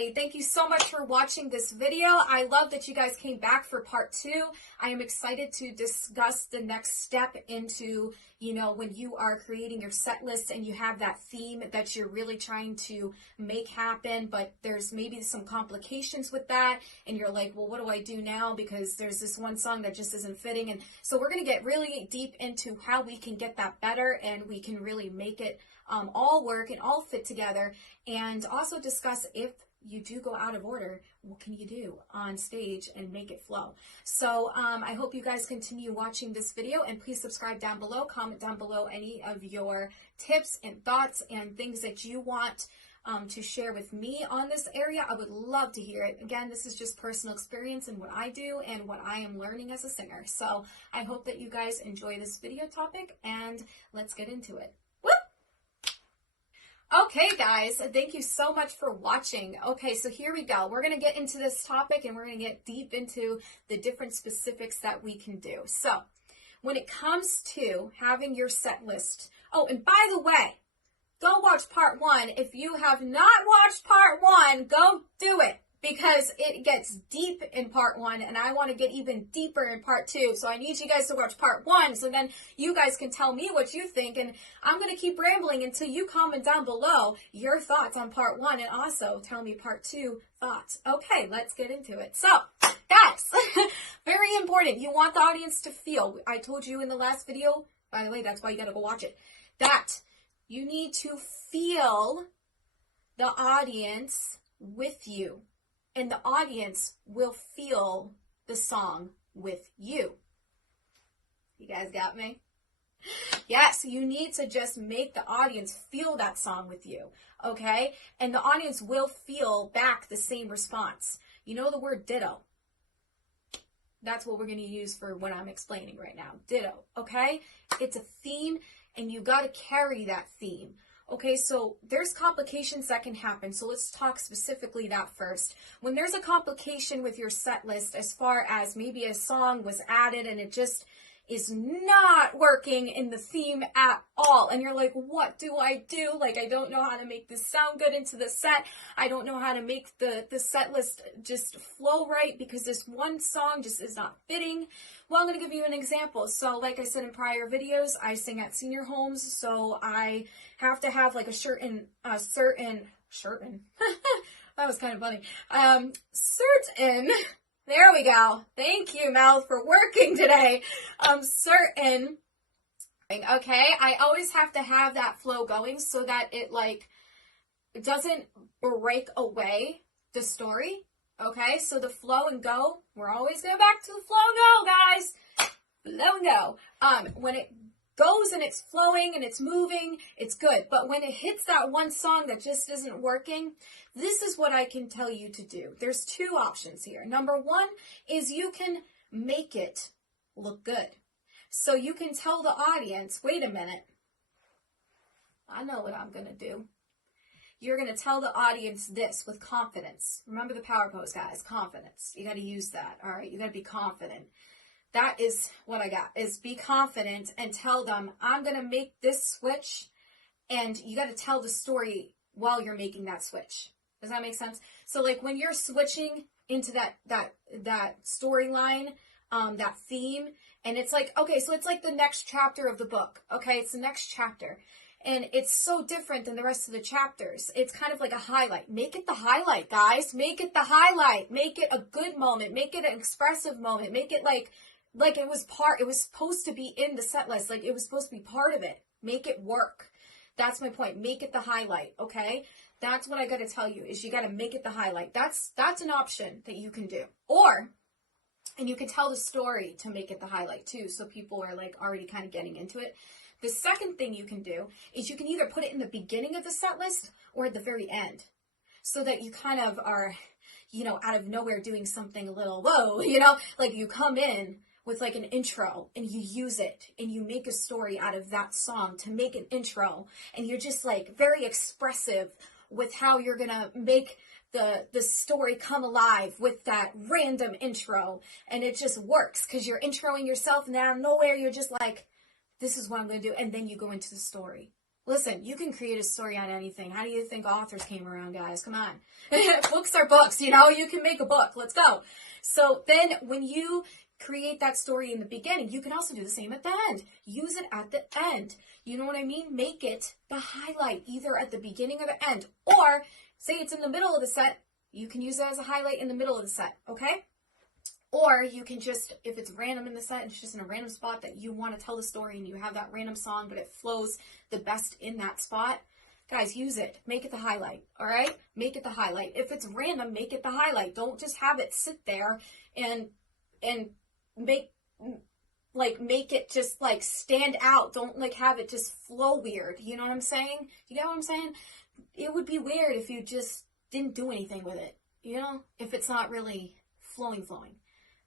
everybody. Thank you so much for watching this video. I love that you guys came back for part 2. I am excited to discuss the next step into, when you are creating your set list and you have that theme that you're really trying to make happen, but there's maybe some complications with that, and you're like, well, what do I do now? Because there's this one song that just isn't fitting. And so we're going to get really deep into how we can get that better, and we can really make it all work and all fit together, and also discuss if you do go out of order, what can you do on stage and make it flow. So I hope you guys continue watching this video, and please subscribe down below, comment down below any of your tips and thoughts and things that you want to share with me on this area. I would love to hear it. Again, this is just personal experience and what I do and what I am learning as a singer. So I hope that you guys enjoy this video topic, and let's get into it. Okay, guys, thank you so much for watching. Okay, so here we go. We're going to get into this topic, and we're going to get deep into the different specifics that we can do. So when it comes to having your set list, oh, and by the way, go watch part 1. If you have not watched part 1, go do it, because it gets deep in part 1, and I want to get even deeper in part 2. So I need you guys to watch part 1, so then you guys can tell me what you think, and I'm going to keep rambling until you comment down below your thoughts on part 1, and also tell me part 2 thoughts. Okay, let's get into it. So, guys, very important. You want the audience to feel. I told you in the last video, by the way, that's why you got to go watch it, that you need to feel the audience with you. And the audience will feel the song with you. You guys got me? Yes, you need to just make the audience feel that song with you, okay? And the audience will feel back the same response. You know the word ditto? That's what we're going to use for what I'm explaining right now. Ditto, okay? It's a theme, and you got to carry that theme. Okay, so there's complications that can happen. So let's talk specifically that first. When there's a complication with your set list, as far as maybe a song was added and it just is not working in the theme at all, and you're like, what do I do? Like, I don't know how to make this sound good into the set. I don't know how to make the set list just flow right because this one song just is not fitting. Well, I'm going to give you an example. So like I said in prior videos, I sing at senior homes, so I have to have like a certain that was kind of funny, certain, there we go. Thank you, mouth, for working today. Certain, okay, I always have to have that flow going so that it doesn't break away the story. Okay, so the flow and go, we're always going back to the flow and go, guys. Flow and go. When it goes and it's flowing and it's moving, it's good. But when it hits that one song that just isn't working, this is what I can tell you to do. There's 2 options here. Number 1 is you can make it look good. So you can tell the audience, wait a minute, I know what I'm going to do. You're going to tell the audience this with confidence. Remember the power pose, guys, confidence. You got to use that, all right? You got to be confident. That is what I got, is be confident and tell them, I'm going to make this switch, and you got to tell the story while you're making that switch. Does that make sense? So like when you're switching into that storyline, that theme, and it's like, okay, so it's like the next chapter of the book, okay? It's the next chapter. And it's so different than the rest of the chapters. It's kind of like a highlight. Make it the highlight, guys. Make it the highlight. Make it a good moment. Make it an expressive moment. Make it like it was supposed to be in the set list. Like it was supposed to be part of it. Make it work. That's my point. Make it the highlight, okay? That's what I got to tell you, is you got to make it the highlight. That's an option that you can do. And you can tell the story to make it the highlight too, so people are like already kind of getting into it. The second thing you can do is you can either put it in the beginning of the set list or at the very end, so that you kind of are, out of nowhere doing something a little, whoa, like you come in with like an intro and you use it and you make a story out of that song to make an intro, and you're just like very expressive with how you're going to make the story come alive with that random intro, and it just works because you're introing yourself, and then out of nowhere you're just like, this is what I'm going to do, and then you go into the story. Listen, you can create a story on anything. How do you think authors came around, guys? Come on. Books are books, you know? You can make a book. Let's go. So then when you create that story in the beginning, you can also do the same at the end. Use it at the end. You know what I mean? Make it the highlight, either at the beginning or the end. Or say it's in the middle of the set, you can use it as a highlight in the middle of the set, okay? Or you can just, if it's random in the set, it's just in a random spot that you want to tell the story and you have that random song, but it flows the best in that spot, guys, use it. Make it the highlight, all right? Make it the highlight. If it's random, make it the highlight. Don't just have it sit there and make it just like stand out. Don't like have it just flow weird. You know what I'm saying? You get what I'm saying? It would be weird if you just didn't do anything with it, you know, if it's not really flowing.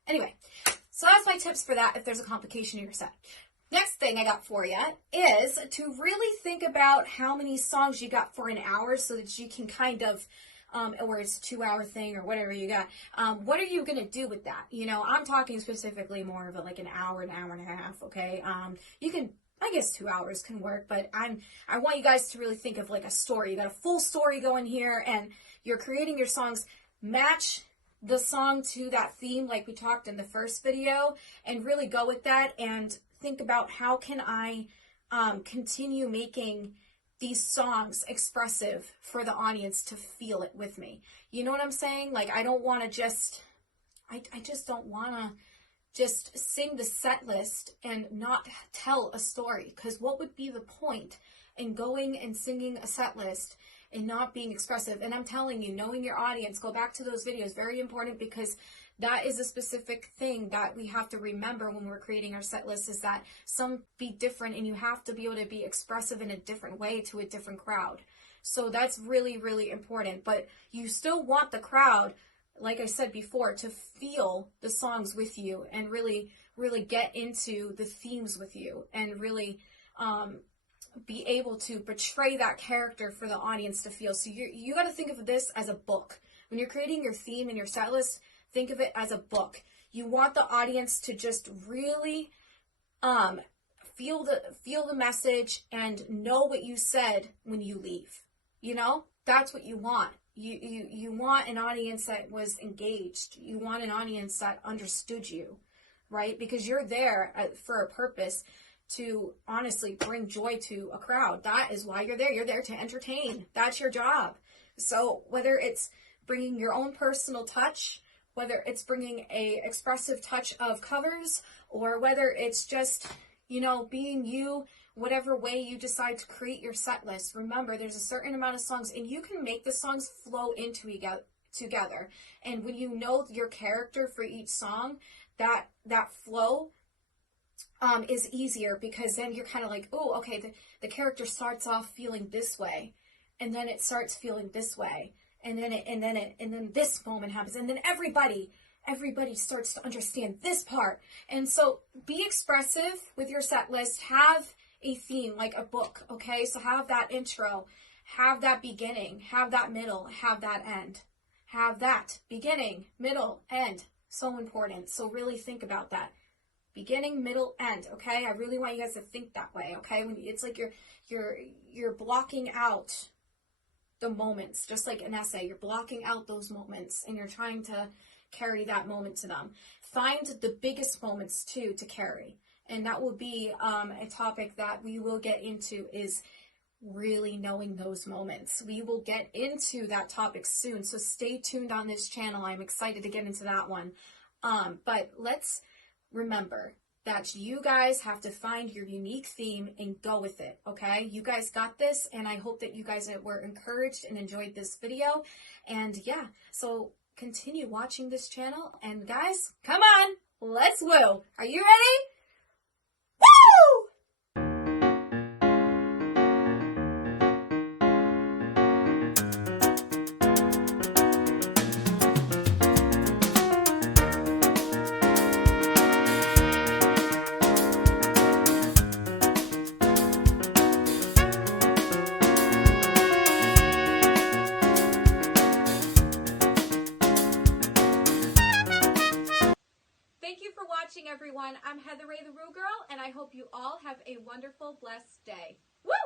Anyway, so that's my tips for that if there's a complication in your set. Next thing I got for you is to really think about how many songs you got for an hour so that you can kind of, or it's a 2-hour thing or whatever you got. What are you going to do with that? You know, I'm talking specifically more of like an hour and a half, okay? You can, I guess 2 hours can work, but I want you guys to really think of like a story. You got a full story going here and you're creating your songs, match the song to that theme like we talked in the first video, and really go with that and think about how can I continue making these songs expressive for the audience to feel it with me. You know what I'm saying? Like, I don't want to just, I just don't want to just sing the set list and not tell a story, because what would be the point in going and singing a set list and not being expressive? And I'm telling you, knowing your audience, go back to those videos, very important, because that is a specific thing that we have to remember when we're creating our set list, is that some be different and you have to be able to be expressive in a different way to a different crowd. So that's really, really important. But you still want the crowd, like I said before, to feel the songs with you and really, really get into the themes with you and really, be able to portray that character for the audience to feel. So you got to think of this as a book. When you're creating your theme and your set list, think of it as a book. You want the audience to just really feel the message and know what you said when you leave. You know, that's what you want. You want an audience that was engaged. You want an audience that understood you, right? Because you're there for a purpose, to honestly bring joy to a crowd. That is why you're there. You're there to entertain. That's your job. So whether it's bringing your own personal touch, whether it's bringing a expressive touch of covers, or whether it's just, you know, being you, whatever way you decide to create your set list, remember there's a certain amount of songs and you can make the songs flow into together. And when you know your character for each song, that flow is easier, because then you're kind of like, oh, okay, the character starts off feeling this way, and then it starts feeling this way, and then this moment happens, and then everybody starts to understand this part. And so be expressive with your set list. Have a theme like a book, okay? So have that intro, have that beginning, have that middle, have that end. Have that beginning, middle, end. So important. So really think about that. Beginning, middle, end, okay? I really want you guys to think that way, okay? When it's like you're blocking out the moments, just like an essay. You're blocking out those moments and you're trying to carry that moment to them. Find the biggest moments too to carry. And that will be a topic that we will get into, is really knowing those moments. We will get into that topic soon, so stay tuned on this channel. I'm excited to get into that one. But let's remember that you guys have to find your unique theme and go with it, okay? You guys got this, and I hope that you guys were encouraged and enjoyed this video. And yeah, so continue watching this channel, and guys, come on, let's woo. Are you ready? Woo! Thank you for watching, everyone. I'm Heather Rae, the Rue Girl, and I hope you all have a wonderful, blessed day. Woo!